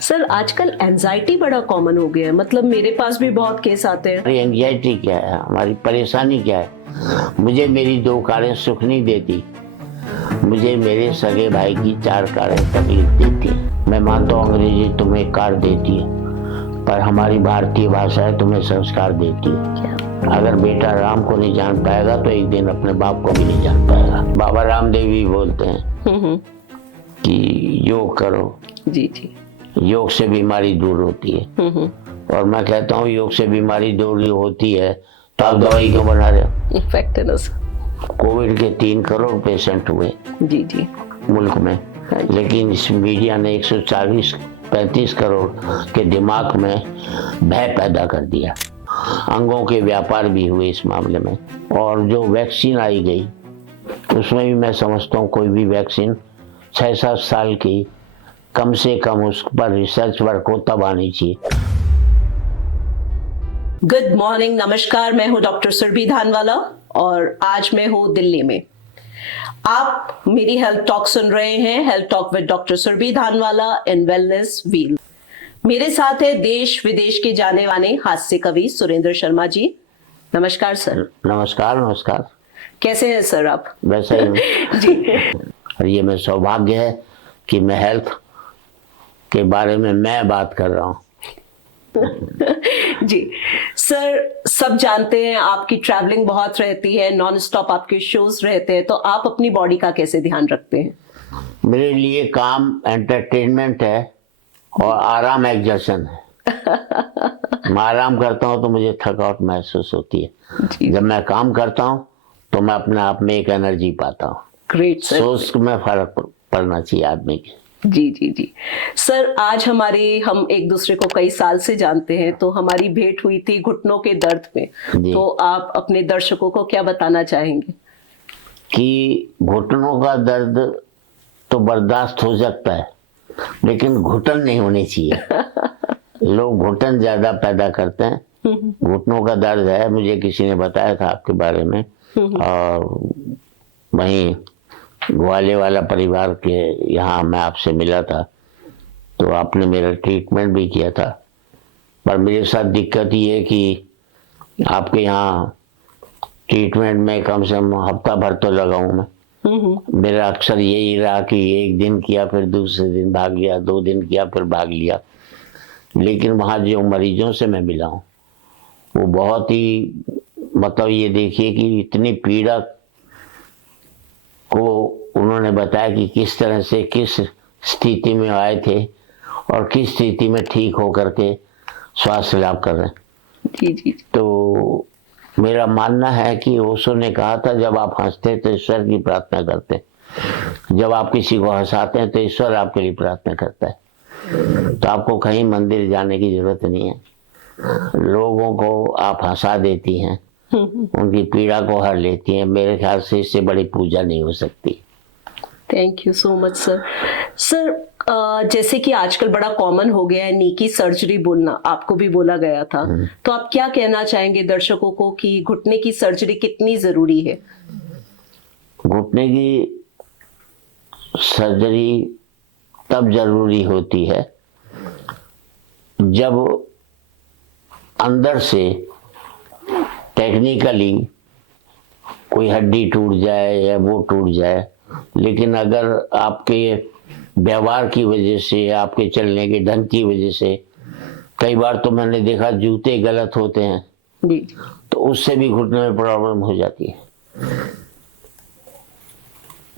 Sir आजकल anxiety बड़ा common हो गया है, मतलब मेरे पास भी बहुत केस आते हैं। हमारी एंग्जाइटी क्या है, हमारी परेशानी क्या है। मुझे मेरी 2 कारें सुख नहीं देती, मुझे मेरे सगे भाई की 4 कारें तकलीफ देती है। मैं मानता हूँ अंग्रेजी तुम्हें कार देती है, पर हमारी भारतीय भाषा तुम्हें संस्कार देती है। अगर बेटा राम को नहीं जान पाएगा तो एक दिन अपने बाप को भी नहीं जान पाएगा। बाबा रामदेव भी बोलते हैं कि योग करो, जी जी। योग से बीमारी दूर होती है। और मैं कहता हूँ योग से बीमारी दूर होती है तो आप दवाई क्यों बना रहे हो। इफेक्टिवनेस। कोविड के 3 करोड़ पेशेंट हुए जी जी। मुल्क में, लेकिन इस मीडिया ने 140-35 करोड़ के दिमाग में भय पैदा कर दिया। अंगों के व्यापार भी हुए इस मामले में। और जो वैक्सीन आई गई उसमें भी मैं समझता हूँ कोई भी वैक्सीन 6-7 साल की कम से कम उस पर रिसर्च वर्क हो तब आनी चाहिए। गुड मॉर्निंग, नमस्कार। मैं हूँ डॉक्टर सुरभि धानवाला और आज मैं हूँ दिल्ली में। आप मेरी हेल्थ टॉक सुन रहे हैं, health talk with doctor Surabhi Dhanwala in wellness wheel. मेरे साथ है देश विदेश के जाने माने हास्य कवि सुरेंद्र शर्मा जी। नमस्कार सर। नमस्कार नमस्कार। कैसे हैं सर आप? वैसे ही जी। और ये मैं सौभाग्य है कि मैं हेल्थ के बारे में मैं बात कर रहा हूँ। जी सर, सब जानते हैं आपकी ट्रैवलिंग बहुत रहती है, नॉन स्टॉप आपके शोज रहते हैं, तो आप अपनी बॉडी का कैसे ध्यान रखते हैं? मेरे लिए काम एंटरटेनमेंट है और आराम एग्जर्शन है। मैं आराम करता हूँ तो मुझे थकावट महसूस होती है। जब मैं काम करता हूँ तो मैं अपने आप में एक एनर्जी पाता हूँ। Great sir. सोच में फर्क पड़ना चाहिए आदमी के। जी जी जी सर, आज हम एक दूसरे को कई साल से जानते हैं, तो हमारी भेंट हुई थी घुटनों के दर्द में। तो आप अपने दर्शकों को क्या बताना चाहेंगे? कि घुटनों का दर्द तो बर्दाश्त हो सकता है, लेकिन घुटन नहीं होनी चाहिए। लोग घुटन ज्यादा पैदा करते हैं। घुटनों का दर्द है, मुझे किसी ने बताया था आपके बारे में। और वहीं ग्वाले वाला परिवार के यहाँ मैं आपसे मिला था तो आपने मेरा ट्रीटमेंट भी किया था। पर मेरे साथ दिक्कत ये है कि आपके यहाँ ट्रीटमेंट में कम से कम हफ्ता भर तो लगाऊं मैं। मेरा अक्सर यही रहा कि एक दिन किया फिर दूसरे दिन भाग लिया, 2 दिन किया फिर भाग लिया। लेकिन वहाँ जो मरीजों से मैं मिला हूँ वो बहुत ही, मतलब ये देखिए कि इतनी पीड़ा को उन्होंने बताया कि किस तरह से किस स्थिति में आए थे और किस स्थिति में ठीक होकर के स्वास्थ्य लाभ कर रहे हैं। जी जी। तो मेरा मानना है कि ओशो ने कहा था, जब आप हंसते तो ईश्वर की प्रार्थना करते, जब आप किसी को हंसाते हैं तो ईश्वर आपके लिए प्रार्थना करता है। तो आपको कहीं मंदिर जाने की जरूरत नहीं है। लोगों को आप हंसा देती हैं, उनकी पीड़ा को हर लेती हैं। मेरे ख्याल से इससे बड़ी पूजा नहीं हो सकती। Thank you so much sir. Sir जैसे कि आजकल बड़ा कॉमन हो गया है नी की सर्जरी बोलना, आपको भी बोला गया था, तो आप क्या कहना चाहेंगे दर्शकों को कि घुटने की सर्जरी कितनी जरूरी है? घुटने की सर्जरी तब जरूरी होती है जब अंदर से टेक्निकली कोई हड्डी टूट जाए या वो टूट जाए। लेकिन अगर आपके व्यवहार की वजह से, आपके चलने के ढंग की वजह से, कई बार तो मैंने देखा जूते गलत होते हैं जी, तो उससे भी घुटने में प्रॉब्लम हो जाती है।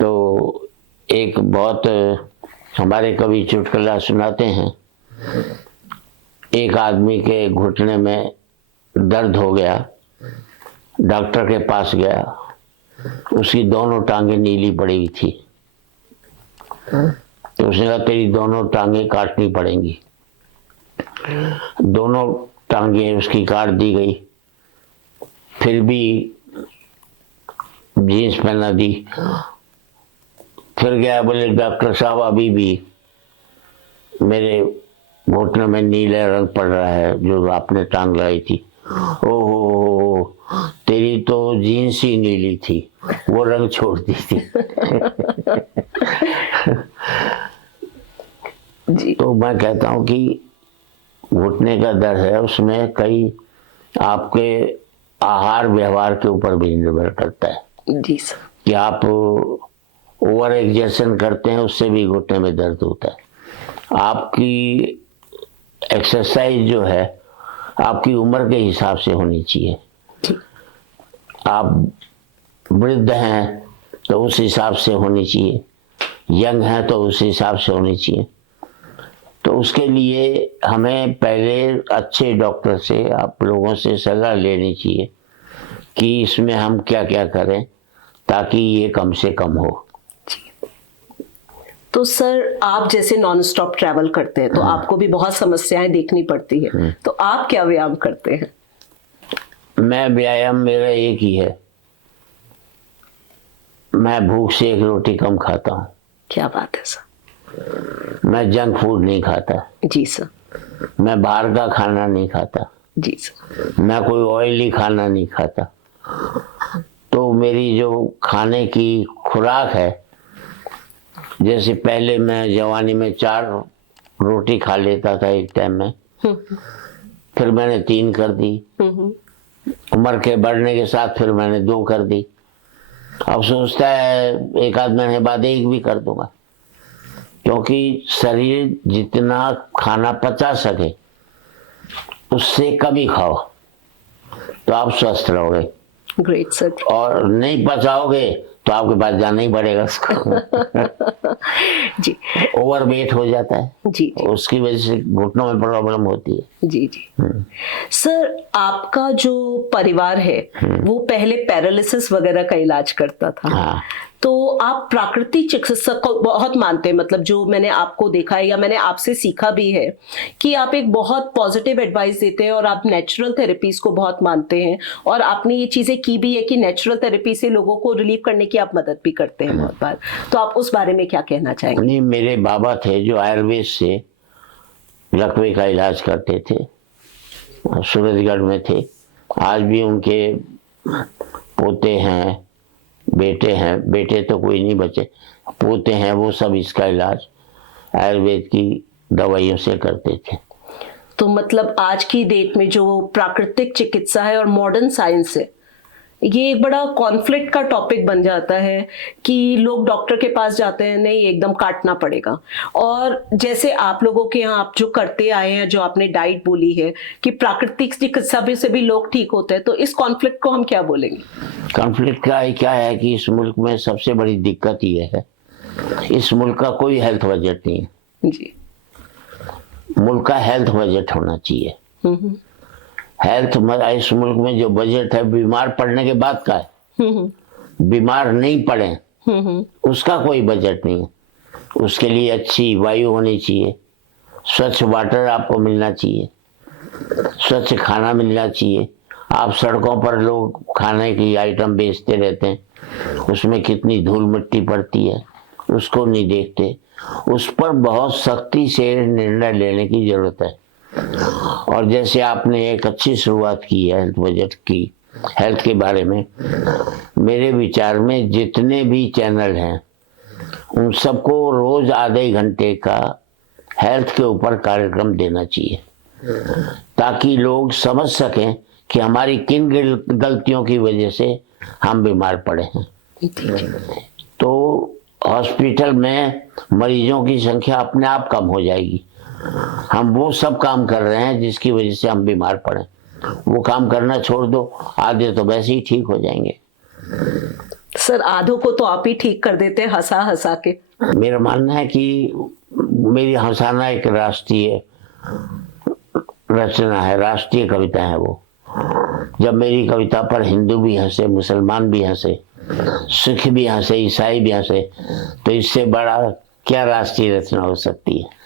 तो एक बहुत हमारे कवि चुटकुला सुनाते हैं, एक आदमी के घुटने में दर्द हो गया, डॉक्टर के पास गया, उसकी दोनों टांगे नीली पड़ी हुई थी। तो उसने कहा तेरी दोनों टांगे काटनी पड़ेंगी। दोनों टांगे उसकी काट दी गई, फिर भी जीन्स पहना दी। फिर गया, बोले डॉक्टर साहब अभी भी मेरे घुटने में नीला रंग पड़ रहा है जो आपने टांग लाई थी। ओहो, तेरी तो जीन्स ही नीली थी, वो रंग छोड़ दी थी। जी तो मैं कहता हूँ कि घुटने का दर्द है, उसमें कई आपके आहार व्यवहार के ऊपर भी निर्भर करता है जी सर। कि आप ओवर एग्जर्शन करते हैं, उससे भी घुटने में दर्द होता है। आपकी एक्सरसाइज जो है आपकी उम्र के हिसाब से होनी चाहिए। आप वृद्ध हैं तो उस हिसाब से होनी चाहिए, यंग हैं तो उस हिसाब से होनी चाहिए। तो उसके लिए हमें पहले अच्छे डॉक्टर से, आप लोगों से सलाह लेनी चाहिए कि इसमें हम क्या क्या करें ताकि ये कम से कम हो। तो सर आप जैसे नॉन स्टॉप ट्रैवल करते हैं तो आपको भी बहुत समस्याएं देखनी पड़ती है, तो आप क्या व्यायाम करते हैं? मैं व्यायाम मेरा एक ही है, मैं भूख से एक रोटी कम खाता हूँ। क्या बात है सर। मैं जंक फूड नहीं खाता। जी सर। मैं बाहर का खाना नहीं खाता। जी सर। मैं कोई ऑयली खाना नहीं खाता। तो मेरी जो खाने की खुराक है, जैसे पहले मैं जवानी में 4 रोटी खा लेता था एक टाइम में, फिर मैंने 3 कर दी। उम्र के बढ़ने के साथ फिर मैंने 2 कर दी। अब सोचता है एक आध महीने बाद 1 भी कर दूंगा, क्योंकि शरीर जितना खाना पचा सके उससे कम ही खाओ तो आप स्वस्थ रहोगे। Great sir. और नहीं पचाओगे तो आपके पास जाना ही पड़ेगा उसको। जी ओवरवेट हो जाता है, जी जी उसकी वजह से घुटनों में प्रॉब्लम होती है। जी जी। सर आपका जो परिवार है वो पहले पैरालिसिस वगैरह का इलाज करता था। हाँ। तो आप प्राकृतिक चिकित्सक को बहुत मानते हैं, मतलब जो मैंने आपको देखा है या मैंने आपसे सीखा भी है कि आप एक बहुत पॉजिटिव एडवाइस देते हैं और आप नेचुरल थेरेपीज को बहुत मानते हैं, और आपने ये चीजें की भी है कि नेचुरल थेरेपी से लोगों को रिलीव करने की आप मदद भी करते हैं बहुत बार। तो आप उस बारे में क्या कहना चाहेंगे? नहीं, मेरे बाबा थे जो आयुर्वेद से लकवे का इलाज करते थे, सूरजगढ़ में थे। आज भी उनके पोते हैं, बेटे हैं, बेटे तो कोई नहीं बचे, पोते हैं, वो सब इसका इलाज आयुर्वेद की दवाइयों से करते थे। तो मतलब आज की डेट में जो प्राकृतिक चिकित्सा है और मॉडर्न साइंस है, ये एक बड़ा कॉन्फ्लिक्ट का टॉपिक बन जाता है कि लोग डॉक्टर के पास जाते हैं, नहीं एकदम काटना पड़ेगा। और जैसे आप लोगों के यहाँ आप जो करते आए हैं, जो आपने डाइट बोली है कि प्राकृतिक चिकित्सा से भी लोग ठीक होते हैं, तो इस कॉन्फ्लिक्ट को हम क्या बोलेंगे? कॉन्फ्लिक्ट का क्या है कि इस मुल्क में सबसे बड़ी दिक्कत ये है, इस मुल्क का कोई हेल्थ बजट नहीं है। जी। मुल्क का हेल्थ बजट होना चाहिए। हेल्थ इस मुल्क में जो बजट है बीमार पड़ने के बाद का है, बीमार नहीं पड़े उसका कोई बजट नहीं है। उसके लिए अच्छी वायु होनी चाहिए, स्वच्छ वाटर आपको मिलना चाहिए, स्वच्छ खाना मिलना चाहिए। आप सड़कों पर लोग खाने की आइटम बेचते रहते हैं, उसमें कितनी धूल मिट्टी पड़ती है उसको नहीं देखते। उस पर बहुत सख्ती से निर्णय लेने की जरूरत है। और जैसे आपने एक अच्छी शुरुआत की है हेल्थ बजट की, हेल्थ के बारे में, मेरे विचार में जितने भी चैनल हैं उन सबको रोज आधे घंटे का हेल्थ के ऊपर कार्यक्रम देना चाहिए, ताकि लोग समझ सकें कि हमारी किन गलतियों की वजह से हम बीमार पड़े हैं। तो हॉस्पिटल में मरीजों की संख्या अपने आप कम हो जाएगी। हम वो सब काम कर रहे हैं जिसकी वजह से हम बीमार पड़े, वो काम करना छोड़ दो, आधे तो वैसे ही ठीक हो जाएंगे। सर आधों को तो आप ही ठीक कर देते हैं हंसा हंसा के। मेरा मानना है कि मेरी हंसाना एक राष्ट्रीय रचना है, राष्ट्रीय कविता है वो। जब मेरी कविता पर हिंदू भी हंसे, मुसलमान भी हंसे, सिख भी हंसे, ईसाई भी हंसे, तो इससे बड़ा क्या राष्ट्रीय रचना हो सकती है।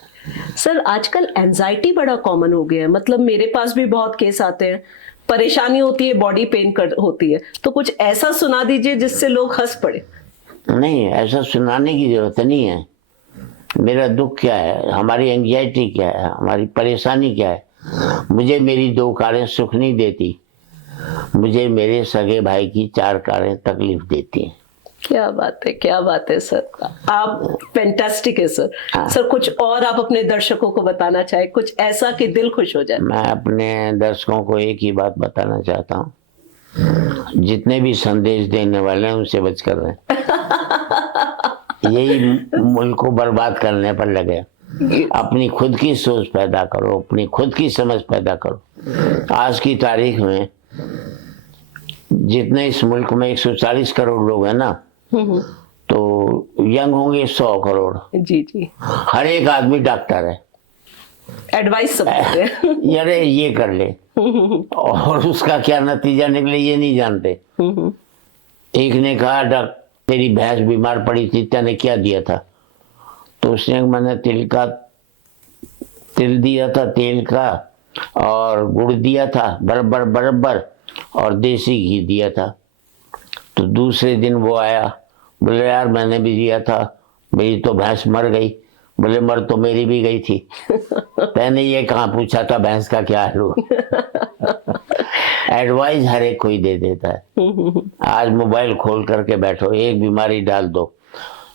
सर आजकल एंजाइटी बड़ा कॉमन हो गया है, मतलब मेरे पास भी बहुत केस आते हैं, परेशानी होती है, बॉडी पेन होती है, तो कुछ ऐसा सुना दीजिए जिससे लोग हंस पड़े। नहीं, ऐसा सुनाने की जरूरत नहीं है। मेरा दुख क्या है, हमारी एंजाइटी क्या है, हमारी परेशानी क्या है। मुझे मेरी 2 कारें सुख नहीं देती, मुझे मेरे सगे भाई की 4 कारें तकलीफ देती हैं। क्या बात है, क्या बात है सर, आप फैंटास्टिक है सर। सर कुछ और आप अपने दर्शकों को बताना चाहे, कुछ ऐसा कि दिल खुश हो जाए। मैं अपने दर्शकों को एक ही बात बताना चाहता हूँ, जितने भी संदेश देने वाले हैं उनसे बचकर रहें। यही मुल्क को बर्बाद करने पर लगे। अपनी खुद की सोच पैदा करो, अपनी खुद की समझ पैदा करो। आज की तारीख में जितने इस मुल्क में 140 करोड़ लोग हैं ना, तो यंग होंगे 100 करोड़। जी जी, हर एक आदमी डॉक्टर है, एडवाइस सब देते हैं। अरे ये कर ले, और उसका क्या नतीजा निकले ये नहीं जानते। एक ने कहा, डॉक्टर तेरी भैंस बीमार पड़ी थी, तेने क्या दिया था? तो उसने, मैंने तिल दिया था, तेल का, और गुड़ दिया था बराबर बराबर, और देसी घी दिया था। तो दूसरे दिन वो आया, बोले यार मैंने भी दिया था, मेरी तो भैंस मर गई। बोले मर तो मेरी भी गई थी, मैंने ये कहाँ पूछा था भैंस का क्या हाल हुआ। एडवाइस हर एक कोई दे देता है। आज मोबाइल खोल करके बैठो, एक बीमारी डाल दो,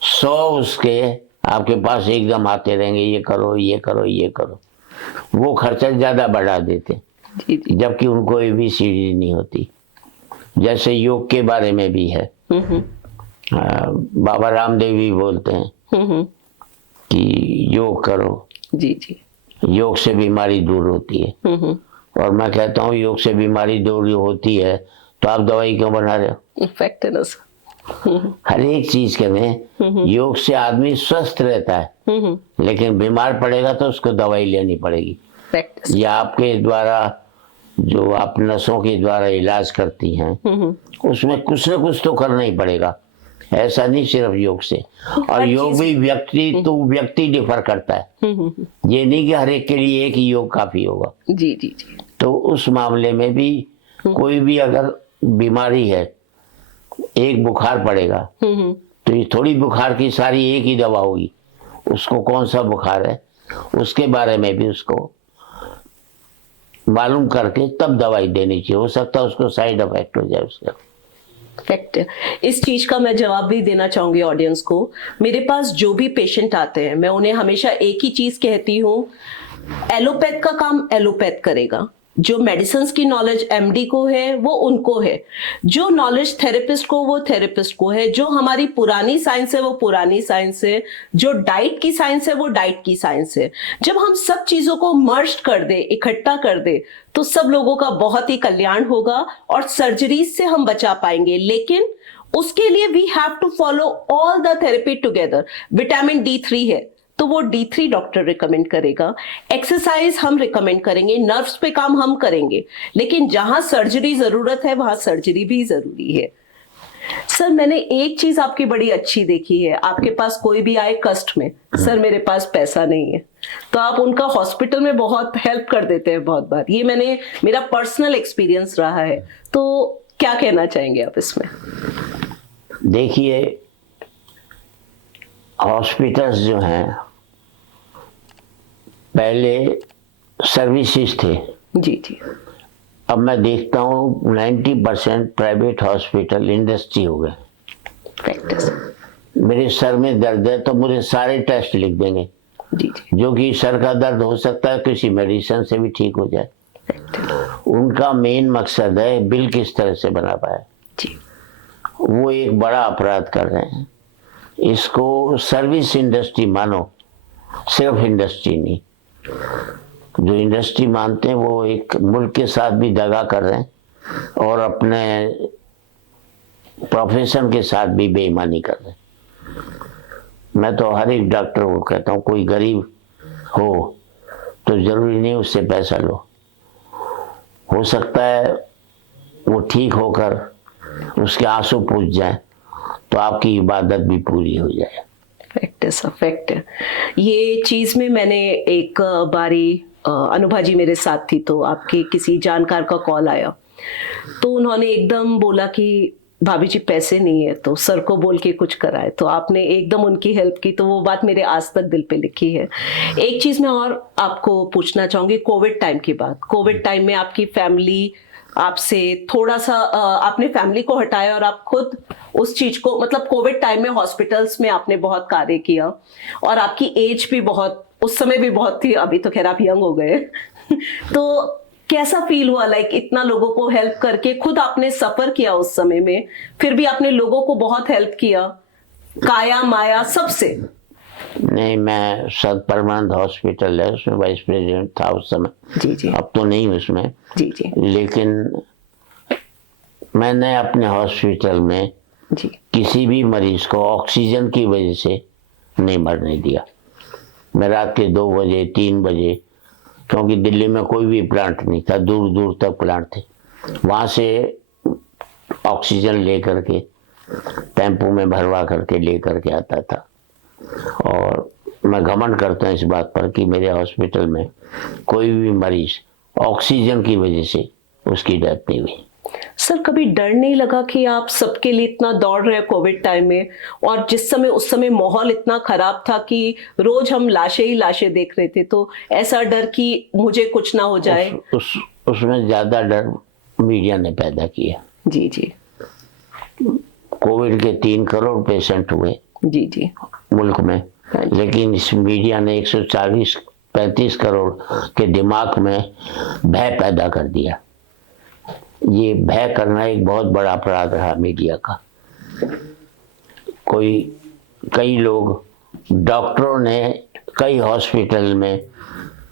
100 उसके आपके पास एकदम आते रहेंगे, ये करो ये करो ये करो। वो खर्चा ज्यादा बढ़ा देते, जबकि उनको ABCD नहीं होती। जैसे योग के बारे में भी है, बाबा रामदेव भी बोलते हैं कि योग करो, जी जी, योग से बीमारी दूर होती है। और मैं कहता हूँ योग से बीमारी दूर होती है तो आप दवाई क्यों बना रहे हो? फैक्ट है ना सर। हर एक चीज के में योग से आदमी स्वस्थ रहता है, लेकिन बीमार पड़ेगा तो उसको दवाई लेनी पड़ेगी। फैक्ट या आपके द्वारा जो आप नसों के द्वारा इलाज करती हैं, उसमें कुछ ना कुछ तो करना ही पड़ेगा। ऐसा नहीं सिर्फ योग से। और योग भी व्यक्ति तो व्यक्ति डिफर करता है, ये नहीं कि हर एक के लिए एक ही योग काफी होगा। जी जी जी। तो उस मामले में भी कोई भी अगर बीमारी है, एक बुखार पड़ेगा तो ये थोड़ी बुखार की सारी एक ही दवा होगी। उसको कौन सा बुखार है उसके बारे में भी उसको मालूम करके तब दवाई देनी चाहिए। हो सकता है उसको साइड इफेक्ट हो जाए उसका। फैक्ट है। इस चीज का मैं जवाब भी देना चाहूंगी ऑडियंस को। मेरे पास जो भी पेशेंट आते हैं, मैं उन्हें हमेशा एक ही चीज कहती हूँ, एलोपैथ का काम एलोपैथ करेगा, जो मेडिसिन की नॉलेज MD को है वो उनको है, जो नॉलेज थेरेपिस्ट को वो थेरेपिस्ट को है, जो हमारी पुरानी साइंस है वो पुरानी साइंस है, जो डाइट की साइंस है वो डाइट की साइंस है। जब हम सब चीजों को मर्ज कर दे, इकट्ठा कर दे, तो सब लोगों का बहुत ही कल्याण होगा और सर्जरी से हम बचा पाएंगे। लेकिन उसके लिए we have to follow all the therapy together. Vitamin D3 है तो वो D3 डॉक्टर रिकमेंड करेगा, एक्सरसाइज हम रिकमेंड करेंगे, नर्व्स पे काम हम करेंगे, लेकिन जहां सर्जरी जरूरत है वहां सर्जरी भी जरूरी है। सर मैंने एक चीज आपकी बड़ी अच्छी देखी है, आपके पास कोई भी आए कष्ट में, सर मेरे पास पैसा नहीं है, तो आप उनका हॉस्पिटल में बहुत हेल्प कर देते हैं बहुत बार। ये मेरा पर्सनल एक्सपीरियंस रहा है, तो क्या कहना चाहेंगे आप इसमें? देखिए, हॉस्पिटल्स जो हैं पहले सर्विसेज थे, जी जी, अब मैं देखता हूँ 90% प्राइवेट हॉस्पिटल इंडस्ट्री हो गए। मेरे सर में दर्द है तो मुझे सारे टेस्ट लिख देंगे, जी जी, जो कि सर का दर्द हो सकता है किसी मेडिसिन से भी ठीक हो जाए। उनका मेन मकसद है बिल किस तरह से बना पाए। जी, वो एक बड़ा अपराध कर रहे हैं। इसको सर्विस इंडस्ट्री मानो, सिर्फ इंडस्ट्री नहीं। जो इंडस्ट्री मानते हैं वो एक मुल्क के साथ भी दगा कर रहे हैं और अपने प्रोफेशन के साथ भी बेईमानी कर रहे हैं। मैं तो हर एक डॉक्टर को कहता हूँ, कोई गरीब हो तो जरूरी नहीं उससे पैसा लो, हो सकता है वो ठीक होकर उसके आंसू पूछ जाए तो आपकी इबादत भी पूरी हो जाए। फैक्ट है सर, फैक्ट है। ये चीज में मैंने एक बारी अनुभा जी मेरे साथ थी, तो आपके किसी जानकार का कॉल आया, तो उन्होंने एकदम बोला कि भाभी जी पैसे नहीं है, तो सर को बोल के कुछ कराए, तो आपने एकदम उनकी हेल्प की, तो वो बात मेरे आज तक दिल पे लिखी है। एक चीज मैं और आपको पूछना चाहूंगी, कोविड टाइम की बात। कोविड टाइम में आपकी फैमिली, आपसे थोड़ा सा आपने फैमिली को हटाया और आप खुद उस चीज को, मतलब कोविड टाइम में हॉस्पिटल्स में आपने बहुत कार्य किया और आपकी एज भी बहुत उस समय भी बहुत थी, अभी तो खैर आप यंग हो गए तो कैसा फील हुआ, लाइक इतना लोगों को हेल्प करके? खुद आपने सफर किया उस समय में, फिर भी आपने लोगों को बहुत हेल्प किया, काया माया सबसे। नहीं, मैं सतपरमानंद हॉस्पिटल है उसमें वाइस प्रेसिडेंट था उस समय। जी जी अब तो नहीं उसमें। जी जी लेकिन मैंने अपने हॉस्पिटल में जी किसी भी मरीज को ऑक्सीजन की वजह से नहीं मरने दिया। मैं रात के 2 बजे 3 बजे, क्योंकि दिल्ली में कोई भी प्लांट नहीं था, दूर दूर तक प्लांट थे, वहाँ से ऑक्सीजन ले करके टेम्पो में भरवा करके ले करके आता था। और मैं घमंड करता हूँ इस बात पर कि मेरे हॉस्पिटल में कोई भी मरीज ऑक्सीजन की वजह से उसकी डेथ नहीं हुई। सर, कभी डर नहीं लगा कि आप सबके लिए इतना दौड़ रहे हैं कोविड टाइम में, और जिस समय उस समय माहौल इतना खराब था कि रोज हम लाशें ही लाशें देख रहे थे, तो ऐसा डर कि मुझे कुछ ना हो जाए? उसमें ज्यादा डर मीडिया ने पैदा किया। जी जी कोविड के 3 करोड़ पेशेंट हुए जी जी मुल्क में, लेकिन इस मीडिया ने 140-35 करोड़ के दिमाग में भय पैदा कर दिया। ये भय करना एक बहुत बड़ा अपराध रहा मीडिया का। कई लोग, डॉक्टरों ने कई हॉस्पिटल में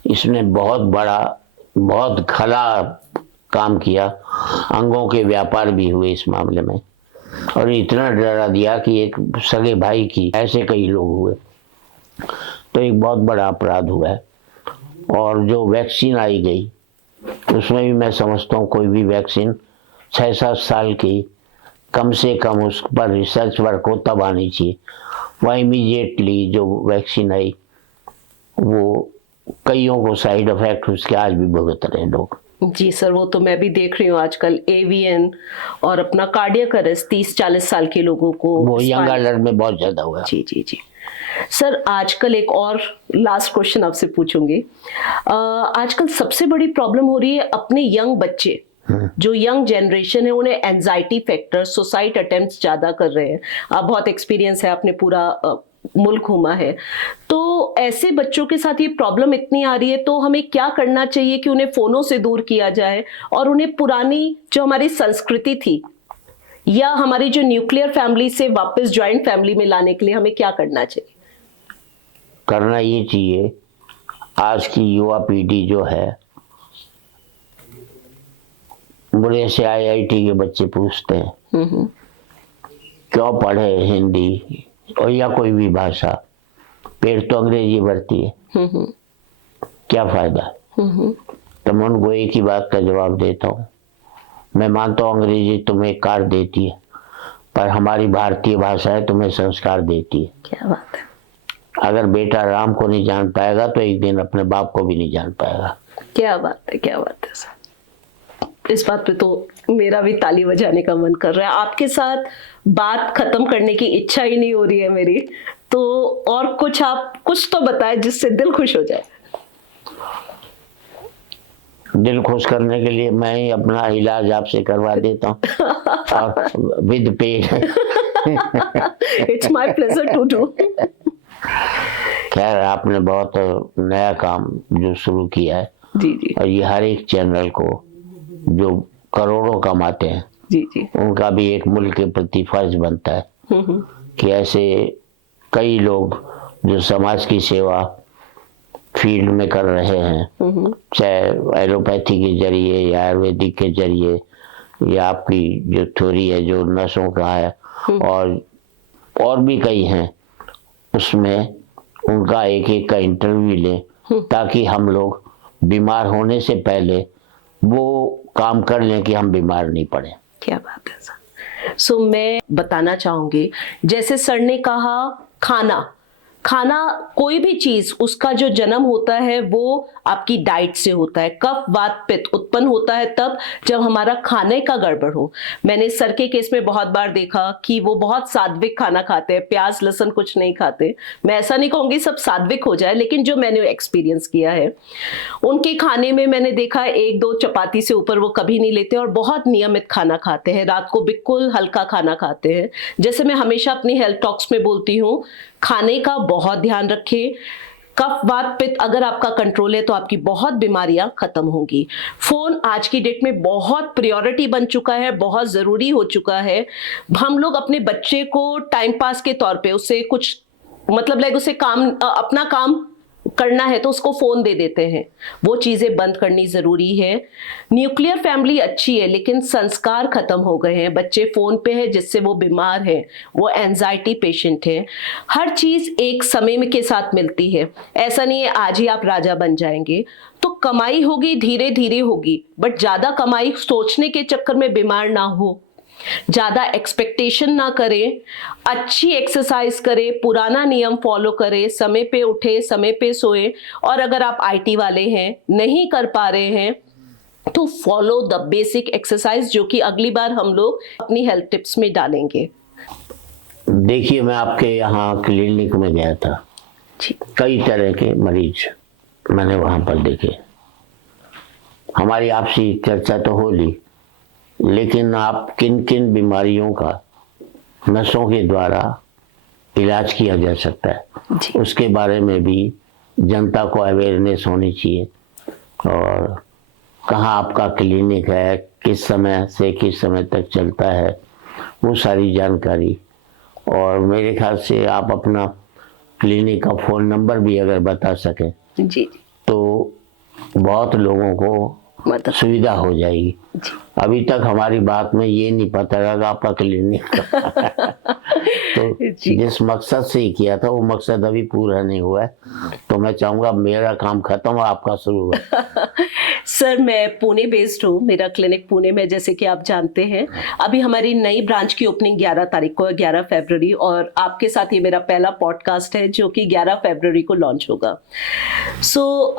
इसने बहुत खला काम किया। अंगों के व्यापार भी हुए इस मामले में, और इतना डरा दिया कि एक सगे भाई की ऐसे कई लोग हुए। तो एक बहुत बड़ा अपराध हुआ है। और जो वैक्सीन आई गई उसमें भी मैं समझता हूँ कोई भी वैक्सीन 6-7 साल की कम से कम उस पर रिसर्च वर्क हो तब आनी चाहिए। वह इमीडिएटली जो वैक्सीन आई वो कईयों को साइड इफेक्ट उसके आज भी भुगत रहे हैं लोग। जी सर, वो तो मैं भी देख रही हूँ आजकल एवीएन और अपना कार्डियक अरेस्ट 30-40 साल के लोगों को, वो यंग एडल्ट में बहुत ज्यादा हुआ। जी जी जी सर, आजकल एक और लास्ट क्वेश्चन आपसे पूछूंगी। आजकल सबसे बड़ी प्रॉब्लम हो रही है अपने यंग बच्चे, जो यंग जनरेशन है, उन्हें एंजाइटी फैक्टर, सुसाइड अटेम्प्ट्स ज्यादा कर रहे हैं। आप बहुत एक्सपीरियंस है, आपने पूरा मुल्क घूमा है, तो ऐसे बच्चों के साथ ये प्रॉब्लम इतनी आ रही है, तो हमें क्या करना चाहिए कि उन्हें फोनों से दूर किया जाए और उन्हें पुरानी जो हमारी संस्कृति थी या हमारी जो न्यूक्लियर फैमिली से वापस ज्वाइंट फैमिली में लाने के लिए हमें क्या करना चाहिए? करना ये चाहिए, आज की युवा पीढ़ी जो है, बुरे से आईआईटी के बच्चे पूछते हैं क्यों पढ़े हिंदी और या कोई भी भाषा, पेट तो अंग्रेजी भरती है, क्या फायदा? तो मैं उनको एक ही बात का जवाब देता हूँ, मैं मानता हूँ अंग्रेजी तुम्हें कार देती है, पर हमारी भारतीय भाषा है तुम्हें संस्कार देती है। क्या बात है। अगर बेटा राम को नहीं जान पाएगा तो एक दिन अपने बाप को भी नहीं जान पाएगा। क्या बात है, क्या बात है सर। इस बात पे तो मेरा भी ताली बजाने का मन कर रहा है। आपके साथ बात खत्म करने की इच्छा ही नहीं हो रही है मेरी, तो और आप कुछ तो बताएं जिससे दिल खुश हो जाए। दिल खुश करने के लिए मैं ही अपना इलाज आपसे करवा देता हूँ और with paid. It's my pleasure to do. खैर, आपने बहुत नया काम जो शुरू किया है जी जी, और ये हर एक चैनल को जो करोड़ों कमाते हैं जी जी, उनका भी एक मुल्क के प्रति फर्ज बनता है कि ऐसे कई लोग जो समाज की सेवा फील्ड में कर रहे हैं, चाहे एलोपैथी के जरिए या आयुर्वेदिक के जरिए या आपकी जो थ्योरी है जो नसों का है और भी कई हैं, उसमें उनका एक एक का इंटरव्यू लें ताकि हम लोग बीमार होने से पहले वो काम कर लें कि हम बीमार नहीं पड़े। क्या बात है सर। सो मैं बताना चाहूंगी, जैसे सर ने कहा खाना, कोई भी चीज, उसका जो जन्म होता है वो आपकी डाइट से होता है। कफ वात पित्त उत्पन्न होता है तब जब हमारा खाने का गड़बड़ हो। मैंने सर के केस में बहुत बार देखा कि वो बहुत सात्विक खाना खाते हैं, प्याज लहसुन कुछ नहीं खाते। मैं ऐसा नहीं कहूंगी सब सात्विक हो जाए, लेकिन जो मैंने एक्सपीरियंस किया है उनके खाने में मैंने देखा 1-2 चपाती से ऊपर वो कभी नहीं लेते और बहुत नियमित खाना खाते हैं। रात को बिल्कुल हल्का खाना खाते हैं। जैसे मैं हमेशा अपनी हेल्थ टॉक्स में बोलती हूँ, खाने का बहुत ध्यान रखें। कफ वात पित्त अगर आपका कंट्रोल है तो आपकी बहुत बीमारियां खत्म होंगी। फोन आज की डेट में बहुत प्रायोरिटी बन चुका है, बहुत जरूरी हो चुका है। हम लोग अपने बच्चे को टाइम पास के तौर पे उससे कुछ मतलब उसे काम, अपना काम करना है तो उसको फोन दे देते हैं। वो चीजें बंद करनी जरूरी है। न्यूक्लियर फैमिली अच्छी है लेकिन संस्कार खत्म हो गए हैं। बच्चे फोन पे है जिससे वो बीमार है, वो एंजाइटी पेशेंट है। हर चीज एक समय के साथ मिलती है। ऐसा नहीं है आज ही आप राजा बन जाएंगे। तो कमाई होगी, धीरे धीरे होगी, बट ज्यादा कमाई सोचने के चक्कर में बीमार ना हो। ज्यादा एक्सपेक्टेशन ना करें, अच्छी एक्सरसाइज करें, पुराना नियम फॉलो करें, समय पे उठे, समय पे सोए। और अगर आप आईटी वाले हैं, नहीं कर पा रहे हैं तो फॉलो द बेसिक एक्सरसाइज, जो कि अगली बार हम लोग अपनी हेल्थ टिप्स में डालेंगे। देखिए, मैं आपके यहाँ क्लिनिक में गया था, कई तरह के मरीज मैंने वहां पर देखे। हमारी आपसी चर्चा तो हो ली, लेकिन आप किन किन बीमारियों का नसों के द्वारा इलाज किया जा सकता है उसके बारे में भी जनता को अवेयरनेस होनी चाहिए। और कहाँ आपका क्लिनिक है, किस समय से किस समय तक चलता है, वो सारी जानकारी। और मेरे ख्याल से आप अपना क्लिनिक का फ़ोन नंबर भी अगर बता सकें जी तो बहुत लोगों को सुविधा हो जाएगी। अभी तक हमारी बात में ये नहीं पता लगा आपका क्लिनिक तो जिस मकसद से ही किया था वो मकसद अभी पूरा नहीं हुआ है। तो मैं चाहूंगा मेरा काम खत्म हो, आपका शुरू हो। सर, मैं पुणे बेस्ड हूँ, मेरा क्लिनिक पुणे में, जैसे कि आप जानते हैं। अभी हमारी नई ब्रांच की ओपनिंग 11 तारीख को है, 11 फरवरी, और आपके साथ ये मेरा पहला पॉडकास्ट है जो कि 11 फरवरी को लॉन्च होगा।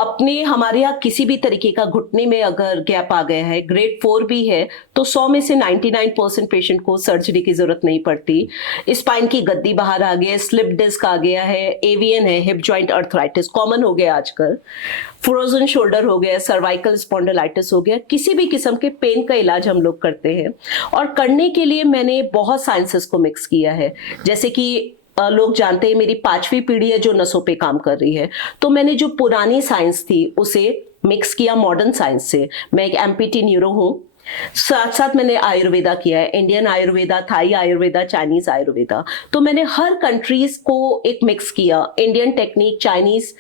अपने हमारे यहाँ किसी भी तरीके का घुटने में अगर गैप आ गया है, ग्रेड 4 भी है, तो 100 में से 99% पेशेंट को सर्जरी की जरूरत नहीं पड़ती। स्पाइन की गद्दी बाहर आ गई है, स्लिप डिस्क आ गया है, एवीएन है, हिप जॉइंट अर्थराइटिस कॉमन हो गया आजकल, फ्रोजन शोल्डर हो गया, सर्वाइकल स्पॉन्डिलाइटिस हो गया, किसी भी किस्म के पेन का इलाज हम लोग करते हैं। और करने के लिए मैंने बहुत साइंसेस को मिक्स किया है। जैसे कि लोग जानते हैं मेरी 5वीं पीढ़ी है जो नसों पे काम कर रही है, तो मैंने जो पुरानी साइंस थी उसे मिक्स किया मॉडर्न साइंस से। मैं एक एमपीटी न्यूरो हूँ, साथ साथ मैंने आयुर्वेदा किया है, Indian Ayurveda, Thai Ayurveda, Chinese Ayurveda. तो मैंने हर कंट्रीज को एक मिक्स किया, Indian technique, Chinese,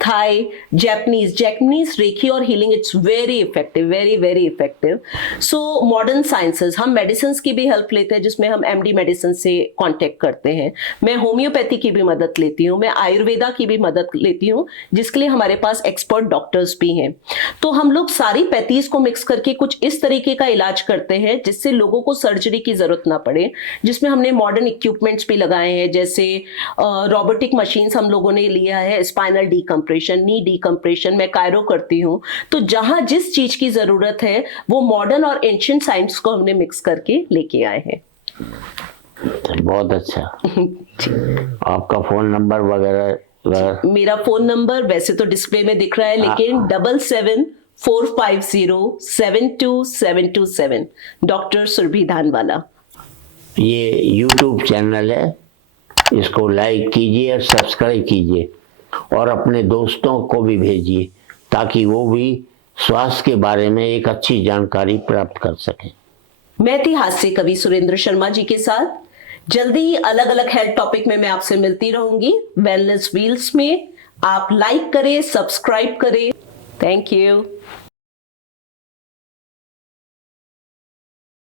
Thai, Japanese reiki और healing. It's very effective, very very effective. So modern sciences, हम मेडिसिन की भी हेल्प लेते हैं जिसमें हम एमडी मेडिसिन से कांटेक्ट करते हैं। मैं होम्योपैथी की भी मदद लेती हूँ, मैं आयुर्वेदा की भी मदद लेती हूँ, जिसके लिए हमारे पास एक्सपर्ट डॉक्टर्स भी हैं। तो हम लोग सारी पैथीज को मिक्स करके कुछ इस तरीके का इलाज करते हैं जिससे लोगों को सर्जरी की जरूरत ना पड़े, जिसमें हमने मॉडर्न इक्विपमेंट्स भी लगाए हैं। जैसे रोबोटिक मशीन्स हम लोगों ने लिया है, स्पाइनल डीकम्प्रेशन, नी डीकम्प्रेशन, मैं कायरो करती हूँ। तो जहां जिस चीज की जरूरत है वो मॉडर्न और एंशिएंट साइंस को हमने मिक्स करके लेके आए हैं। बहुत अच्छा। आपका फोन नंबर वगैरह? मेरा फोन नंबर वैसे तो डिस्प्ले में दिख रहा है, लेकिन 7745072727, डॉक्टर सुरभि धानवाला। ये यूट्यूब चैनल है, इसको लाइक कीजिए और सब्सक्राइब कीजिए और अपने दोस्तों को भी भेजिए ताकि वो भी स्वास्थ्य के बारे में एक अच्छी जानकारी प्राप्त कर सकें। मैं थी हास्य कवि सुरेंद्र शर्मा जी के साथ। जल्दी ही अलग अलग हेल्थ टॉपिक में मैं आपसे मिलती रहूंगी वेलनेस व्हील्स में। आप लाइक करें, सब्सक्राइब करें। Thank you.